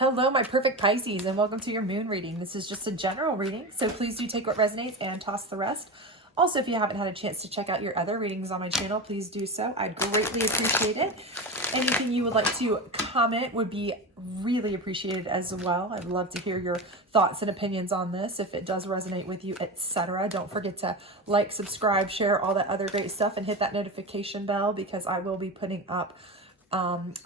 Hello, my perfect Pisces, and welcome to your moon reading. This is just a general reading, so please do take what resonates and toss the rest. Also, if you haven't had a chance to check out your other readings on my channel, please do so. I'd greatly appreciate it. Anything you would like to comment would be really appreciated as well. I'd love to hear your thoughts and opinions on this, if it does resonate with you, etc. Don't forget to like, subscribe, share, all that other great stuff, and hit that notification bell because I will be putting up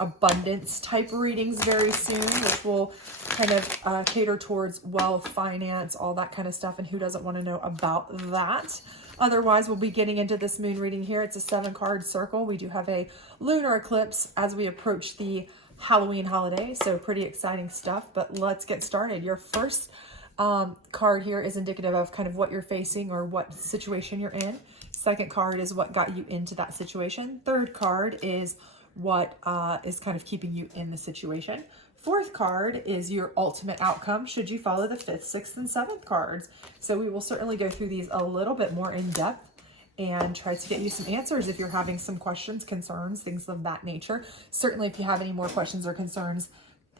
abundance type readings very soon, which will kind of cater towards wealth, finance, all that kind of stuff, and who doesn't want to know about that. Otherwise, we'll be getting into this moon reading here. It's a 7-card circle. We do have a lunar eclipse as we approach the Halloween holiday, so pretty exciting stuff, but let's get started. Your first card here is indicative of kind of what you're facing or what situation you're in. Second card is what got you into that situation. Third card is what is kind of keeping you in the situation. Fourth card is your ultimate outcome should you follow the 5th, 6th, and 7th cards. So we will certainly go through these a little bit more in depth and try to get you some answers if you're having some questions, concerns, things of that nature. Certainly if you have any more questions or concerns,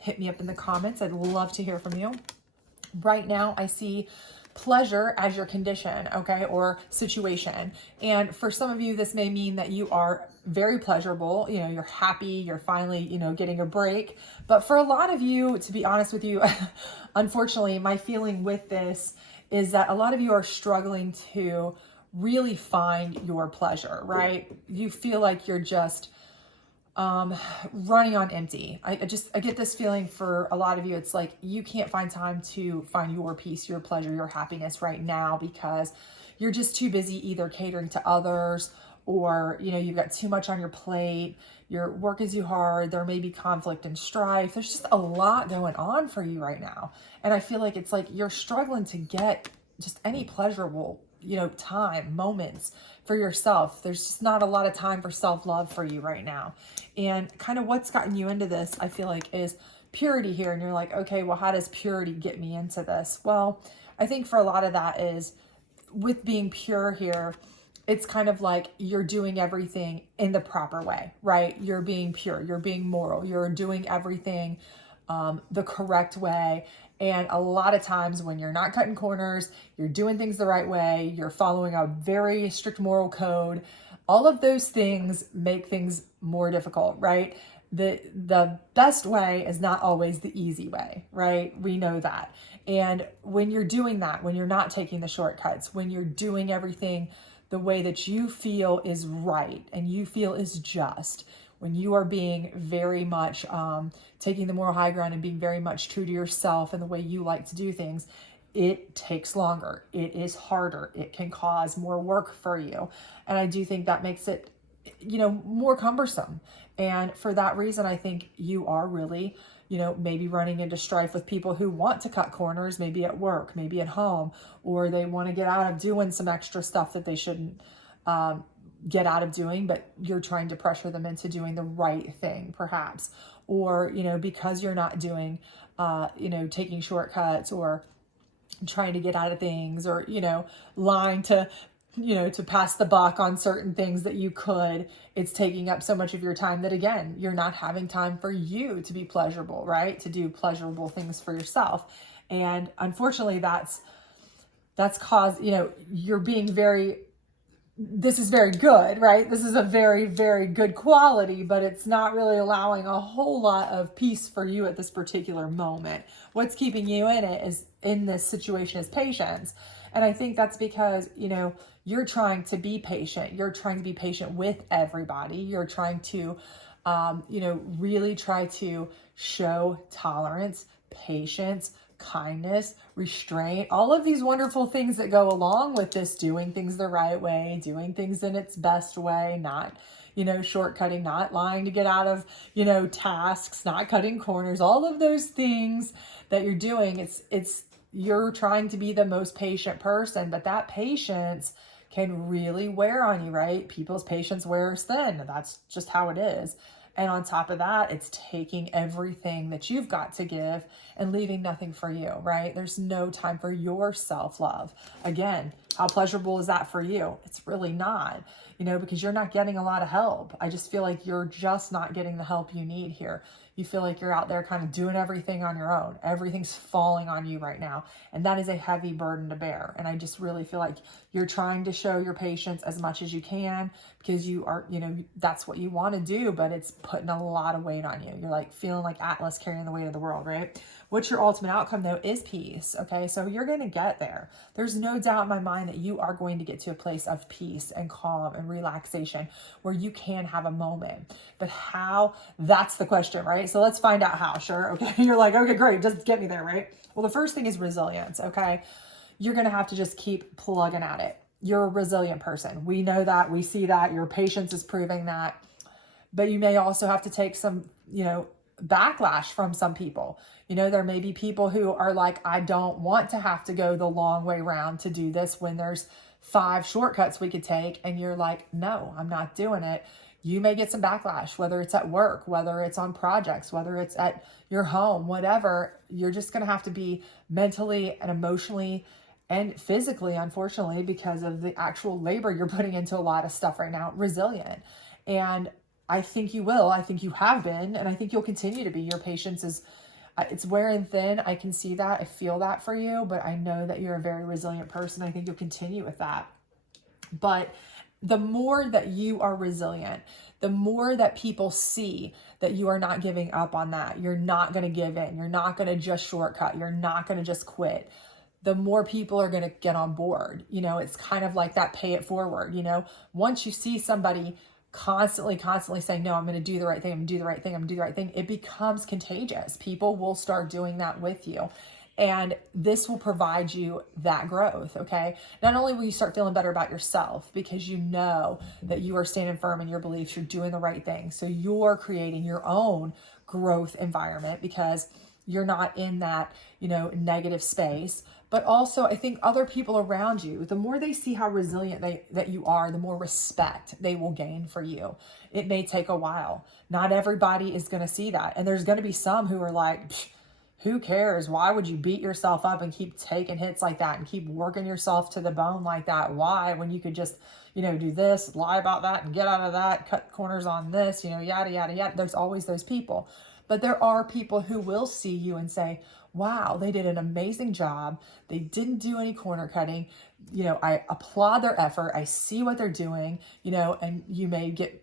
hit me up in the comments. I'd love to hear from you. Right now I see pleasure as your condition, okay, or situation. And for some of you, this may mean that you are very pleasurable, you know, you're happy, you're finally, you know, getting a break. But for a lot of you, to be honest with you, unfortunately, my feeling with this is that a lot of you are struggling to really find your pleasure, right? You feel like you're just running on empty. I get this feeling for a lot of you. It's like you can't find time to find your peace, your pleasure, your happiness right now because you're just too busy either catering to others or, you know, you've got too much on your plate. Your work is too hard. There may be conflict and strife. There's just a lot going on for you right now. And I feel like it's like you're struggling to get just any pleasurable, you know, time, moments for yourself. There's just not a lot of time for self-love for you right now. And kind of what's gotten you into this, I feel like, is purity here. And you're like, okay, well, how does purity get me into this? Well, I think for a lot of that is with being pure here, it's kind of like you're doing everything in the proper way, right? You're being pure, you're being moral, you're doing everything the correct way. And a lot of times when you're not cutting corners, you're doing things the right way, you're following a very strict moral code, all of those things make things more difficult, right? The best way is not always the easy way, right? We know that. And when you're doing that, when you're not taking the shortcuts, when you're doing everything the way that you feel is right and you feel is just, when you are being very much taking the moral high ground and being very much true to yourself and the way you like to do things, it takes longer. It is harder. It can cause more work for you. And I do think that makes it, you know, more cumbersome. And for that reason, I think you are really, you know, maybe running into strife with people who want to cut corners, maybe at work, maybe at home, or they want to get out of doing some extra stuff that they shouldn't get out of doing, but you're trying to pressure them into doing the right thing, perhaps. Or, you know, because you're not doing, you know, taking shortcuts or trying to get out of things or, you know, lying to, you know, to pass the buck on certain things that you could, it's taking up so much of your time that, again, you're not having time for you to be pleasurable, right? To do pleasurable things for yourself. And unfortunately, that's caused, you know, you're being very, this is very good, right? This is a very, very good quality, but it's not really allowing a whole lot of peace for you at this particular moment. What's keeping you in it is, in this situation, is patience. And I think that's because, you know, you're trying to be patient. You're trying to be patient with everybody. You're trying to, you know, really try to show tolerance, patience, kindness, restraint, all of these wonderful things that go along with this, doing things the right way, doing things in its best way, not, you know, shortcutting, not lying to get out of, you know, tasks, not cutting corners, all of those things that you're doing. You're trying to be the most patient person, but that patience can really wear on you, right? People's patience wears thin. That's just how it is. And on top of that, it's taking everything that you've got to give and leaving nothing for you, right? There's no time for your self-love. Again, how pleasurable is that for you? It's really not, you know, because you're not getting a lot of help. I just feel like you're just not getting the help you need here. You feel like you're out there kind of doing everything on your own. Everything's falling on you right now. And that is a heavy burden to bear. And I just really feel like you're trying to show your patience as much as you can because you are, that's what you want to do, but it's putting a lot of weight on you. You're like feeling like Atlas carrying the weight of the world, right? What's your ultimate outcome though is peace. Okay. So you're going to get there. There's no doubt in my mind that you are going to get to a place of peace and calm and relaxation where you can have a moment. But how? That's the question, right? So let's find out how. Sure. Okay. You're like, okay, great. Just get me there, right? Well, the first thing is resilience. Okay. You're going to have to just keep plugging at it. You're a resilient person. We know that. We see that. Your patience is proving that. But you may also have to take some, backlash from some people. There may be people who are like, I don't want to have to go the long way around to do this when there's 5 shortcuts we could take. And you're like, no, I'm not doing it. You may get some backlash, whether it's at work, whether it's on projects, whether it's at your home, whatever. You're just going to have to be mentally and emotionally and physically, unfortunately, because of the actual labor you're putting into a lot of stuff right now, resilient. And I think you will. I think you have been, and I think you'll continue to be. Your patience is, it's wearing thin. I can see that. I feel that for you, but I know that you're a very resilient person. I think you'll continue with that. But the more that you are resilient, the more that people see that you are not giving up on that. You're not going to give in. You're not going to just shortcut. You're not going to just quit. The more people are going to get on board. It's kind of like that pay it forward. Once you see somebody constantly saying, no, I'm going to do the right thing. I'm going to do the right thing. I'm going to do the right thing. It becomes contagious. People will start doing that with you. And this will provide you that growth, okay? Not only will you start feeling better about yourself because you know that you are standing firm in your beliefs, you're doing the right thing. So you're creating your own growth environment because you're not in that, negative space. But also, I think other people around you, the more they see how resilient that you are, the more respect they will gain for you. It may take a while. Not everybody is going to see that. And there's going to be some who are like, who cares? Why would you beat yourself up and keep taking hits like that and keep working yourself to the bone like that? Why? When you could just, do this, lie about that and get out of that, cut corners on this, yada, yada, yada. There's always those people. But there are people who will see you and say, wow, they did an amazing job. They didn't do any corner cutting. I applaud their effort. I see what they're doing, and you may get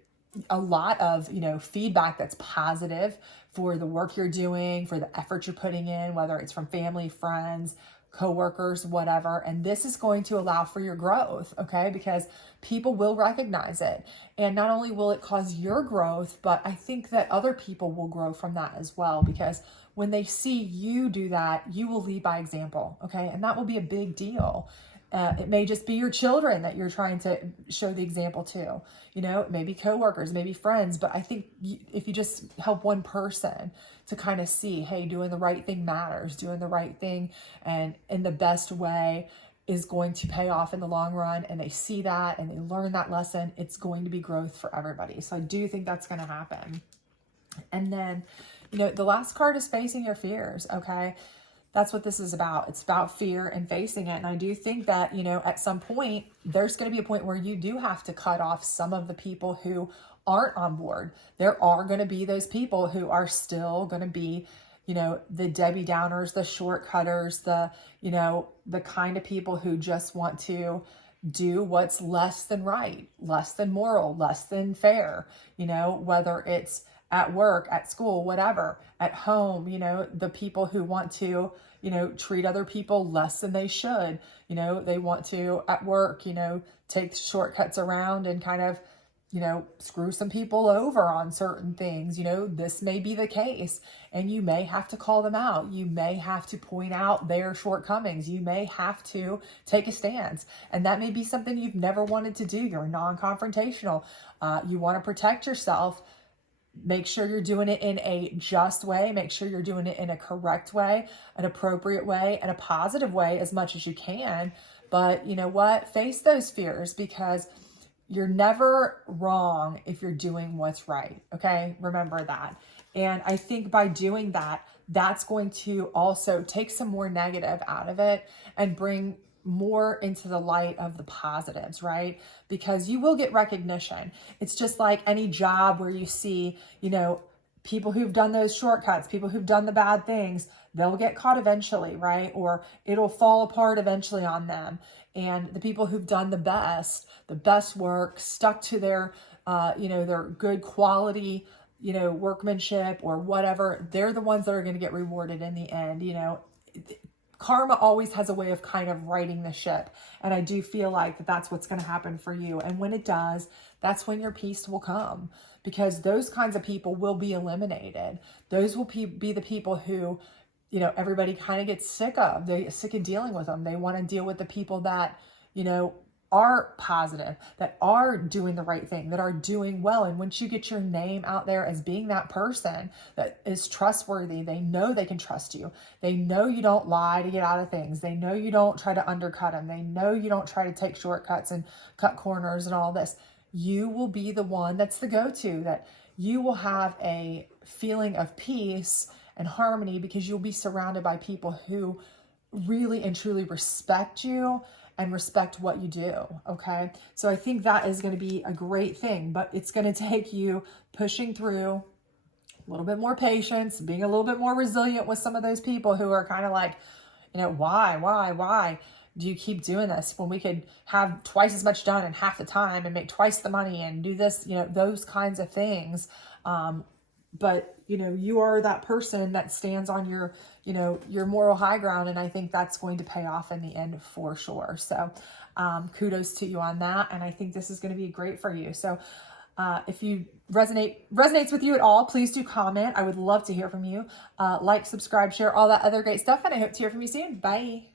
a lot of, feedback that's positive for the work you're doing, for the effort you're putting in, whether it's from family, friends, coworkers, whatever. And this is going to allow for your growth, okay? Because people will recognize it. And not only will it cause your growth, but I think that other people will grow from that as well. Because when they see you do that, you will lead by example, okay? And that will be a big deal. It may just be your children that you're trying to show the example to, maybe coworkers, maybe friends. But I think if you just help one person to kind of see, hey, doing the right thing matters, doing the right thing and in the best way is going to pay off in the long run. And they see that and they learn that lesson. It's going to be growth for everybody. So I do think that's going to happen. And then, the last card is facing your fears. Okay. That's what this is about. It's about fear and facing it. And I do think that, at some point, there's going to be a point where you do have to cut off some of the people who aren't on board. There are going to be those people who are still going to be, the Debbie Downers, the shortcutters, the kind of people who just want to do what's less than right, less than moral, less than fair, whether it's at work, at school, whatever, at home, the people who want to, treat other people less than they should, they want to at work, take shortcuts around and kind of, screw some people over on certain things. This may be the case and you may have to call them out. You may have to point out their shortcomings. You may have to take a stance. And that may be something you've never wanted to do. You're non-confrontational. You want to protect yourself. Make sure you're doing it in a just way. Make sure you're doing it in a correct way, an appropriate way, and a positive way as much as you can. But you know what? Face those fears because you're never wrong if you're doing what's right. Okay? Remember that. And I think by doing that, that's going to also take some more negative out of it and bring more into the light of the positives, right? Because you will get recognition. It's just like any job where you see, people who've done those shortcuts, people who've done the bad things, they'll get caught eventually, right? Or it'll fall apart eventually on them. And the people who've done the best work, stuck to their, their good quality, workmanship or whatever, they're the ones that are going to get rewarded in the end. Karma always has a way of kind of righting the ship. And I do feel like that's what's going to happen for you. And when it does, that's when your peace will come, because those kinds of people will be eliminated. Those will be the people who, everybody kind of gets sick of. They get sick of dealing with them. They want to deal with the people that, are positive, that are doing the right thing, that are doing well. And once you get your name out there as being that person that is trustworthy, they know they can trust you. They know you don't lie to get out of things. They know you don't try to undercut them. They know you don't try to take shortcuts and cut corners and all this. You will be the one that's the go-to, that you will have a feeling of peace and harmony because you'll be surrounded by people who really and truly respect you and respect what you do. Okay. So I think that is going to be a great thing, but it's going to take you pushing through, a little bit more patience, being a little bit more resilient with some of those people who are kind of like, why do you keep doing this when we could have twice as much done in half the time and make twice the money and do this, those kinds of things. But you are that person that stands on your moral high ground. And I think that's going to pay off in the end for sure. So, kudos to you on that. And I think this is going to be great for you. So, if you resonates with you at all, please do comment. I would love to hear from you. Like, subscribe, share, all that other great stuff. And I hope to hear from you soon. Bye.